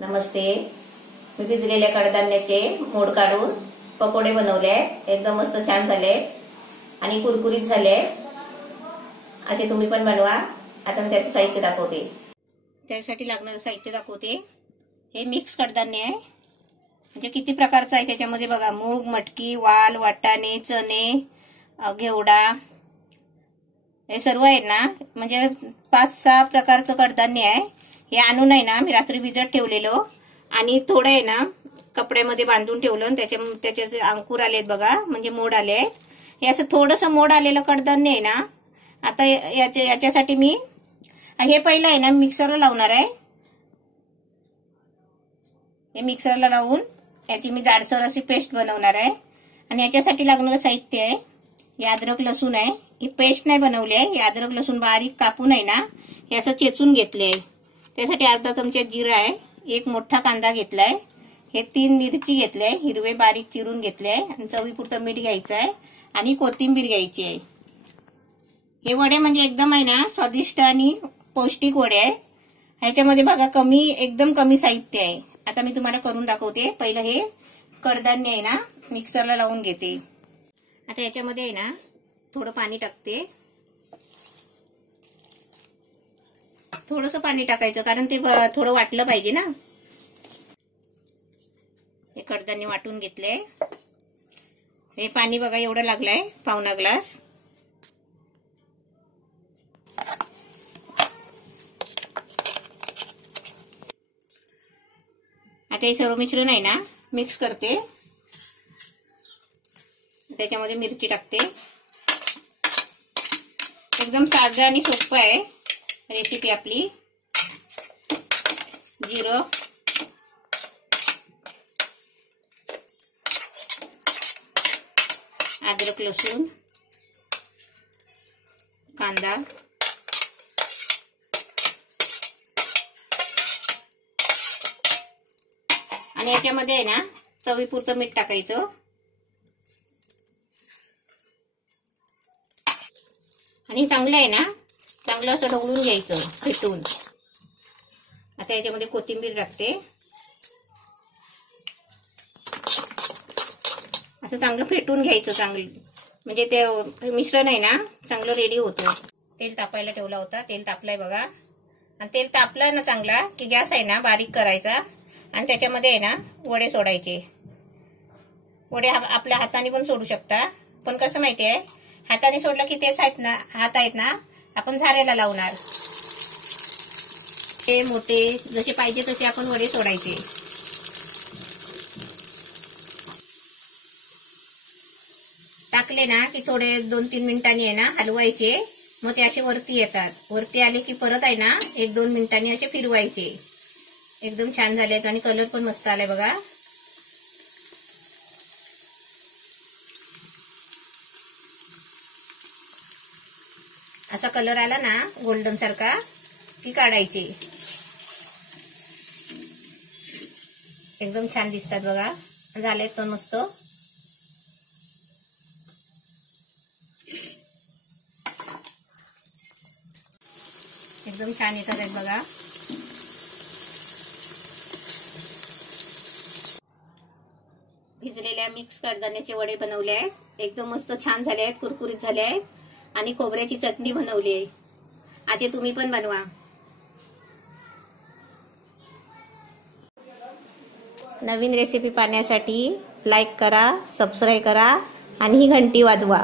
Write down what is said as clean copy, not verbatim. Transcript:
नमस्ते। मी भिजलेल्या कडधान्याचे मोड काढून पकोडे बनवले। एकदम मस्त छान झाले आणि कुरकुरीत झाले। असे तुम्ही पण बनवा। आता मी त्याचे साहित्य दाखवते। त्यासाठी लागणारे साहित्य दाखवते। हे मिक्स कडधान्य आहे, म्हणजे किती प्रकारचं आहे त्याच्यामध्ये बघा। मूग, मटकी, वाल, वाटाणे, चणे, घेवडा, हे सर्व आहे ना, म्हणजे 5-6 प्रकारचं कडधान्य आहे। हे आणून आहे ना मी रात्री भिजत ठेवलेलो आणि थोडं आहे ना कपड्यामध्ये बांधून ठेवलं। त्याचे अंकुर आलेत बघा, म्हणजे मोड आले। हे असं थोडंसं मोड आलेलं कडधान्य आहे ना। आता याच्यासाठी मी हे पहिलं आहे ना मिक्सरला लावणार आहे। हे मिक्सरला लावून याची मी जाडसर अशी पेस्ट बनवणार आहे। आणि याच्यासाठी लागणारं साहित्य आहे हे अद्रक लसूण आहे। ही पेस्ट नाही बनवली आहे, हे अद्रक लसूण बारीक कापून आहे ना हे असं चेचून घेतले आहे। त्यासाठी अर्धा चमचा जिरा आहे, एक मोठा कांदा घेतलाय, हे 3 मिरची घेतले, हिरवे बारीक चिरून घेतले आणि चवीपुरतं मीठ घ्यायचं आहे आणि कोथिंबीर घ्यायची आहे। हे वडे म्हणजे एकदम आहे ना स्वादिष्ट आणि पौष्टिक वडे आहे। ह्याच्यामध्ये बघा एकदम कमी साहित्य आहे। आता मी तुम्हाला करून दाखवते। पहिलं हे कडधान्य आहे ना मिक्सरला लावून घेते। आता याच्यामध्ये आहे ना थोडं पाणी टाकते। थोडंसं पाणी टाकायचं, कारण ते थोडं वाटलं पाहिजे ना। हे कडधान्य वाटून घेतले। हे पाणी बघा एवढं लागलंय, पावणा ग्लास। आता हे सर्व मिश्रण आहे ना मिक्स करते। त्याच्यामध्ये मिरची टाकते। एकदम साधं आणि सोपं आहे रेसिपी आपली। जिरं, अद्रक लसूण, कांदा, आणि याच्यामध्ये आहे ना चवीपुरतं मीठ टाकायचं आणि चांगलं आहे ना चांगलं असं ढवळून घ्यायचं फेटून। आता याच्यामध्ये कोथिंबीर टाकते। असं चांगलं फेटून घ्यायचं चांगलं, म्हणजे ते मिश्रण आहे ना चांगलं रेडी होतं। तेल तापायला ठेवला होता, तेल तापलंय बघा। आणि तेल तापलं ना चांगला की गॅस आहे ना बारीक करायचा आणि त्याच्यामध्ये आहे ना वडे सोडायचे। वडे आपल्या हाताने पण सोडू शकता, पण कसं माहितीये हाताने सोडलं की तेच हात आहेत ना आपण झाऱ्याला लावणार। ते मोठे जसे पाहिजे तसे आपण वडे सोडायचे। टाकले ना की थोडे 2-3 मिनिटांनी आहे ना हलवायचे, मग ते असे वरती येतात। वरती आले की परत आहे ना 1-2 मिनिटांनी असे फिरवायचे। एकदम छान झालेत आणि कलर पण मस्त आलाय बघा। असा कलर आला ना गोल्डन सारखा की काढायचे। एकदम छान दिसतात बघा, झालेत पण मस्त। एकदम छान येतात आहेत बघा। भिजलेल्या मिक्स कडधान्याचे वडे बनवले आहेत। एकदम मस्त छान झाले आहेत, कुरकुरीत झाले आहेत आणि खोबऱ्याची चटणी बनवली आहे। असे तुम्ही पण बनवा। नवीन रेसिपी पाहण्यासाठी लाईक करा, सबस्क्राईब करा आणि ही घंटी वाजवा।